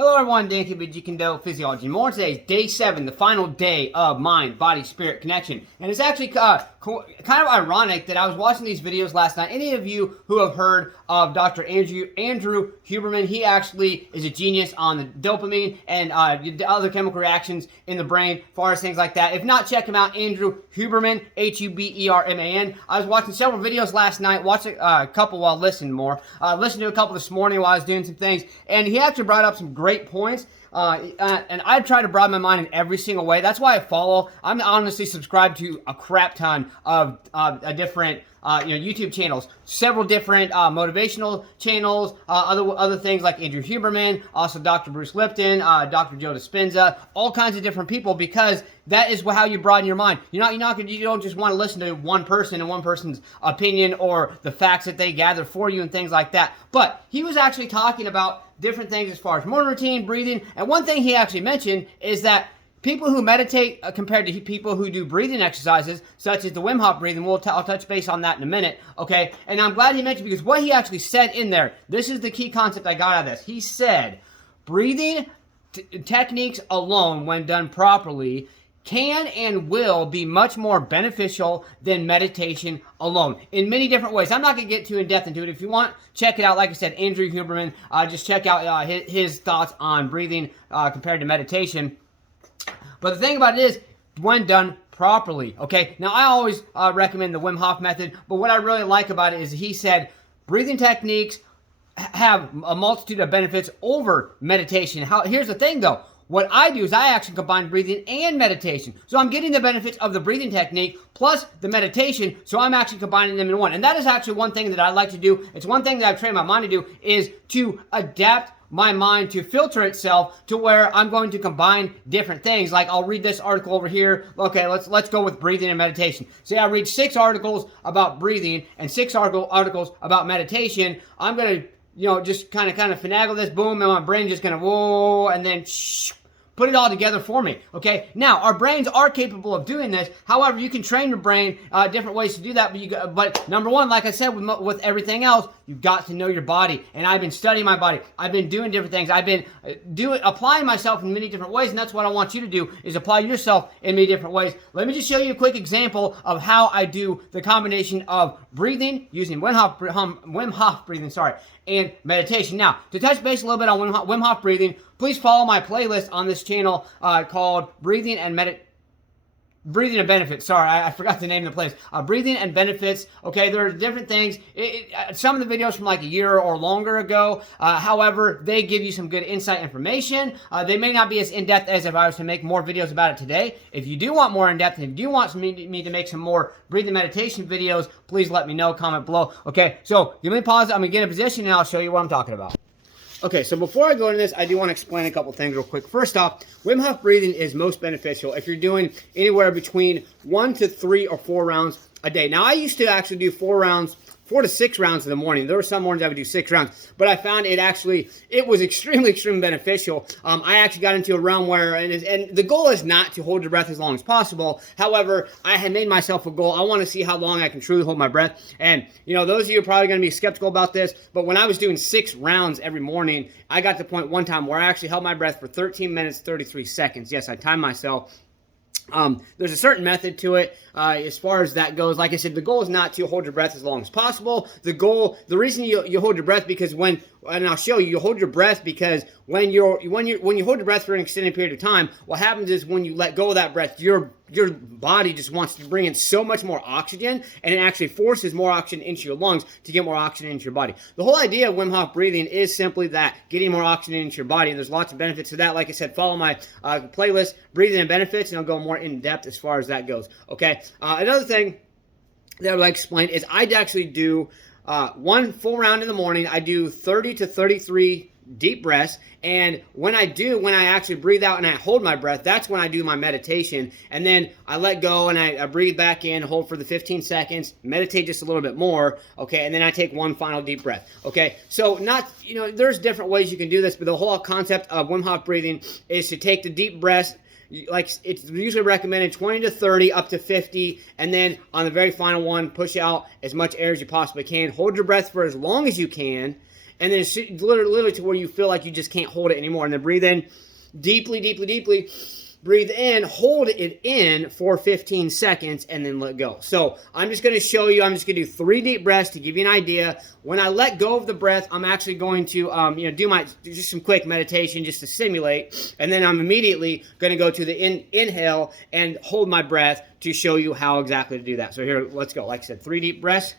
Hello everyone, Dan Kendo Physiology. More today's day 7, the final day of mind, body, spirit connection. And it's actually kind of ironic that I was watching these videos last night. Any of you who have heard of Dr. Andrew Huberman, he actually is a genius on the dopamine and the other chemical reactions in the brain, as far as things like that. If not, check him out, Andrew Huberman, Huberman. I was watching several videos last night, watched a couple while listening more. Listened to a couple this morning while I was doing some things, and he actually brought up some great points. And I try to broaden my mind in every single way. That's why I follow. I'm honestly subscribed to a crap ton of different YouTube channels, several different motivational channels, other things like Andrew Huberman, also Dr. Bruce Lipton, Dr. Joe Dispenza, all kinds of different people, because that is how you broaden your mind. You don't just want to listen to one person and one person's opinion or the facts that they gather for you and things like that. But he was actually talking about different things as far as morning routine, breathing, and one thing he actually mentioned is that people who meditate compared to people who do breathing exercises, such as the Wim Hof breathing, I'll touch base on that in a minute, okay? And I'm glad he mentioned, because what he actually said in there, this is the key concept I got out of this. He said, breathing techniques alone, when done properly, can and will be much more beneficial than meditation alone in many different ways. I'm not going to get too in-depth into it. If you want, check it out. Like I said, Andrew Huberman, just check out his thoughts on breathing compared to meditation. But the thing about it is, when done properly, okay? Now, I always recommend the Wim Hof method, but what I really like about it is he said breathing techniques have a multitude of benefits over meditation. Here's the thing, though. What I do is I actually combine breathing and meditation. So I'm getting the benefits of the breathing technique plus the meditation, so I'm actually combining them in one. And that is actually one thing that I like to do. It's one thing that I've trained my mind to do, is to adapt my mind to filter itself to where I'm going to combine different things. Like, I'll read this article over here. Okay, let's go with breathing and meditation. Say I read 6 articles about breathing and 6 articles about meditation. I'm going to, just kind of finagle this, boom, and my brain just going to, whoa, and then put it all together for me, okay? Now, our brains are capable of doing this. However, you can train your brain different ways to do that, but number one, like I said, with everything else, you've got to know your body, and I've been studying my body. I've been doing different things. I've been applying myself in many different ways, and that's what I want you to do, is apply yourself in many different ways. Let me just show you a quick example of how I do the combination of breathing, using Wim Hof breathing, and meditation. Now, to touch base a little bit on Wim Hof breathing, please follow my playlist on this channel called Breathing and Benefits. Sorry, I forgot the name of the place. Breathing and Benefits. Okay, there are different things. Some of the videos from like a year or longer ago. However, they give you some good insight information. They may not be as in-depth as if I was to make more videos about it today. If you do want more in-depth, and if you do want me to make some more breathing meditation videos, please let me know. Comment below. Okay, so give me a pause. I'm going to get in a position, and I'll show you what I'm talking about. Okay, so before I go into this, I do want to explain a couple things real quick. First off, Wim Hof breathing is most beneficial if you're doing anywhere between 1 to 3 or 4 rounds a day. Now, I used to actually do 4 to 6 rounds in the morning. There were some mornings I would do 6 rounds, but I found it was extremely beneficial. I actually got into a realm where, and the goal is not to hold your breath as long as possible. However, I had made myself a goal. I want to see how long I can truly hold my breath. And, those of you are probably going to be skeptical about this, but when I was doing 6 rounds every morning, I got to the point one time where I actually held my breath for 13 minutes, 33 seconds. Yes, I timed myself. There's a certain method to it as far as that goes. Like I said, the goal is not to hold your breath as long as possible. The reason you hold your breath, because and I'll show you, you hold your breath because when you hold your breath for an extended period of time, what happens is when you let go of that breath, your body just wants to bring in so much more oxygen, and it actually forces more oxygen into your lungs to get more oxygen into your body. The whole idea of Wim Hof breathing is simply that, getting more oxygen into your body, and there's lots of benefits to that. Like I said, follow my playlist, Breathing and Benefits, and I'll go more in depth as far as that goes. Okay, another thing that I would like to explain is I actually do one full round in the morning. I do 30 to 33 deep breaths, and when I actually breathe out and I hold my breath, that's when I do my meditation, and then I let go and I breathe back in, hold for the 15 seconds, meditate just a little bit more, okay, and then I take one final deep breath, okay? So there's different ways you can do this, but the whole concept of Wim Hof breathing is to take the deep breaths, like it's usually recommended 20 to 30 up to 50, and then on the very final one, push out as much air as you possibly can. Hold your breath for as long as you can, and then literally to where you feel like you just can't hold it anymore. And then breathe in deeply, deeply, deeply. Breathe in, hold it in for 15 seconds, and then let go. So I'm just going to show you, I'm just going to do 3 deep breaths to give you an idea. When I let go of the breath, I'm actually going to do just some quick meditation just to simulate, and then I'm immediately going to go to the inhale and hold my breath to show you how exactly to do that. So here, let's go. Like I said, 3 deep breaths.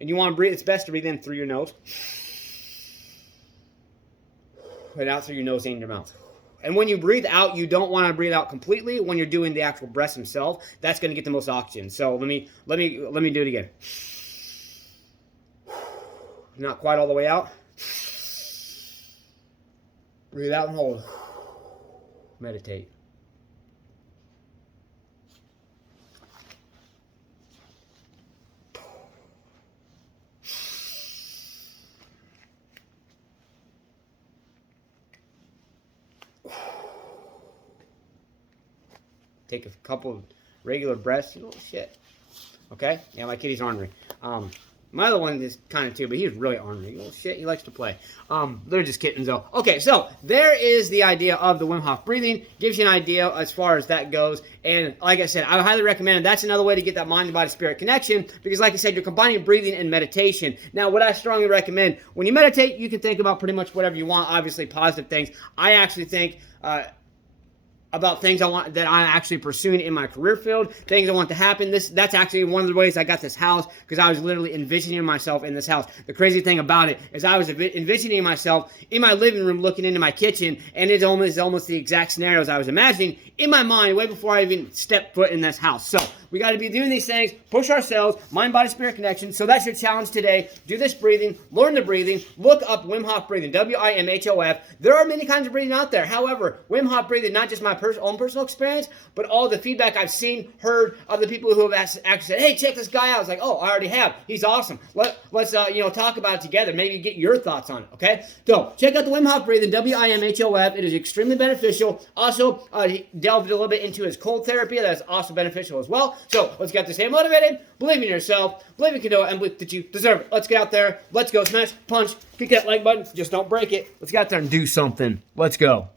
And you want to breathe, it's best to breathe in through your nose. And out through your nose and your mouth. And when you breathe out, you don't want to breathe out completely when you're doing the actual breaths themselves. That's going to get the most oxygen. So let me do it again. Not quite all the way out. Breathe out and hold. Meditate. Take a couple of regular breaths. Oh, shit. Okay? Yeah, my kitty's ornery. My other one is kind of too, but he's really ornery. Oh, shit, he likes to play. They're just kittens, though. Okay, so there is the idea of the Wim Hof breathing. Gives you an idea as far as that goes. And like I said, I highly recommend it. That's another way to get that mind-body-spirit connection because, like I said, you're combining breathing and meditation. Now, what I strongly recommend, when you meditate, you can think about pretty much whatever you want, obviously positive things. I actually think about things that I'm actually pursuing in my career field, things I want to happen. That's actually one of the ways I got this house, because I was literally envisioning myself in this house. The crazy thing about it is I was envisioning myself in my living room looking into my kitchen, and it's almost the exact scenarios I was imagining in my mind way before I even stepped foot in this house. So we got to be doing these things, push ourselves, mind-body-spirit connection. So that's your challenge today. Do this breathing, learn the breathing, look up Wim Hof breathing, W-I-M-H-O-F. There are many kinds of breathing out there. However, Wim Hof breathing, not just my own personal experience, but all the feedback I've seen, heard of the people who have actually said, hey, check this guy out. I was like, oh, I already have. He's awesome. Let's talk about it together. Maybe get your thoughts on it, okay? So check out the Wim Hof breathing, W-I-M-H-O-F. It is extremely beneficial. Also, he delved a little bit into his cold therapy. That's also beneficial as well. So let's get to stay motivated, believe in yourself, believe in Kune, and believe that you deserve it. Let's get out there. Let's go. Smash, punch, kick that like button. Just don't break it. Let's get out there and do something. Let's go.